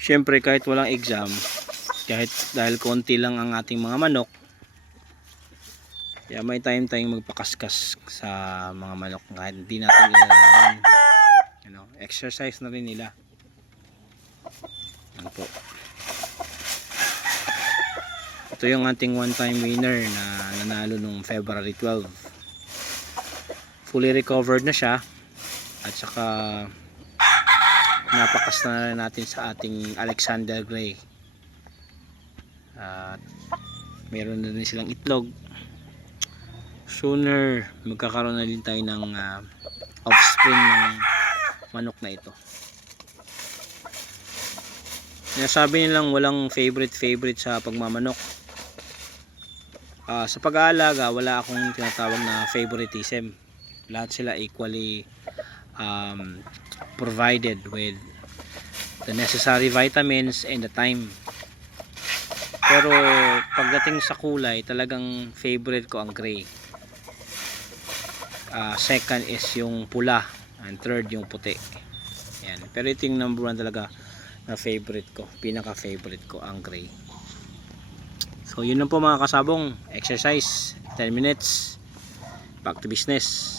Syempre kahit walang exam, kahit dahil konti lang ang ating mga manok, kaya may time tayong magpakaskas sa mga manok kahit hindi natin ilalaban. Ano, exercise na rin nila. Ano po. Ito yung ating one time winner na nanalo nung February 12. Fully recovered na siya at saka napakas na natin sa ating Alexander Gray. At meron na rin silang itlog. Sooner magkakaroon na din tayo ng offspring ng manok na ito. Sabi nilang walang favorite sa pagmamanok. Sa pag-aalaga wala akong tinatawag na favoritism. Lahat sila equally provided with the necessary vitamins and the time. Pero pagdating sa kulay, talagang favorite ko ang gray. Second is yung pula, and third yung puti. Yan. Pero ito yung number one talaga na favorite ko, pinaka favorite ko ang gray. So yun lang po mga kasabong, exercise 10 minutes, back to business.